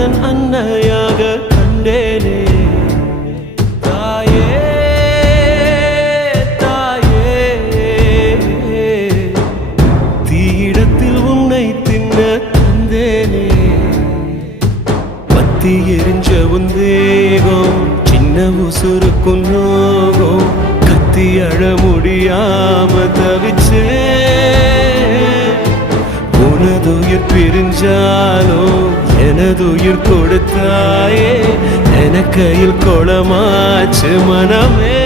உந்தன் அன்னையாக கண்டேனே தாயே தாயே தீயிடத்தில் உன்னை தின்ன தந்தேனே பத்தி எரிஞ்ச உந்தேகம் சின்ன உசுருக்கும் நோகம் கத்தி அழ முடியாம தவிச்சே உனதுயிர் பிரிஞ்சாலோ எனதுயிர் கொடுத்தாயே என கையில் கொளமாச்சு மனமே